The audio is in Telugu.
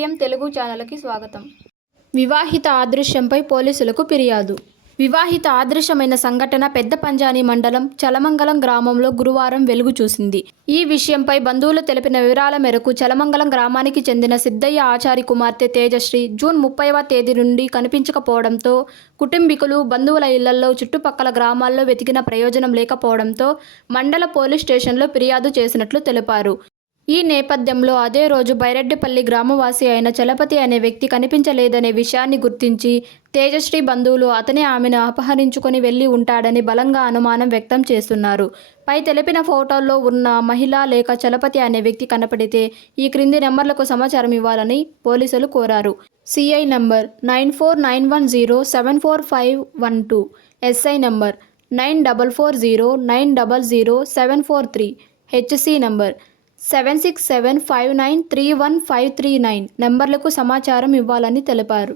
జీవీఎం తెలుగు ఛానల్కి స్వాగతం. వివాహిత ఆదృశ్యంపై పోలీసులకు ఫిర్యాదు. వివాహిత ఆదృశ్యమైన సంఘటన పెద్ద పంజాని మండలం చలమంగళం గ్రామంలో గురువారం వెలుగు చూసింది. ఈ విషయంపై బంధువులు తెలిపిన వివరాల మేరకు చలమంగళం గ్రామానికి చెందిన సిద్ధయ్య ఆచారి కుమార్తె తేజశ్రీ జూన్ ముప్పైవ తేదీ నుండి కనిపించకపోవడంతో కుటుంబీకులు బంధువుల ఇళ్ళలో చుట్టుపక్కల గ్రామాల్లో వెతికిన ప్రయోజనం లేకపోవడంతో మండల పోలీస్ స్టేషన్లో ఫిర్యాదు చేసినట్లు తెలిపారు. ఈ నేపథ్యంలో అదే రోజు బైరెడ్డిపల్లి గ్రామవాసి అయిన చలపతి అనే వ్యక్తి కనిపించలేదనే విషయాన్ని గుర్తించి తేజశ్రీ బంధువులు అతనే ఆమెను అపహరించుకొని వెళ్ళి ఉంటాడని బలంగా అనుమానం వ్యక్తం చేస్తున్నారు. పై తెలిపిన ఫోటోల్లో ఉన్న మహిళ లేక చలపతి అనే వ్యక్తి కనపడితే ఈ క్రింది నెంబర్లకు సమాచారం ఇవ్వాలని పోలీసులు కోరారు. CI number nine four nine one zero seven four five one two SI number nine double four zero nine double zero seven four three HC number seven six seven five nine three one five three nine నెంబర్లకు సమాచారం ఇవ్వాలని తెలిపారు.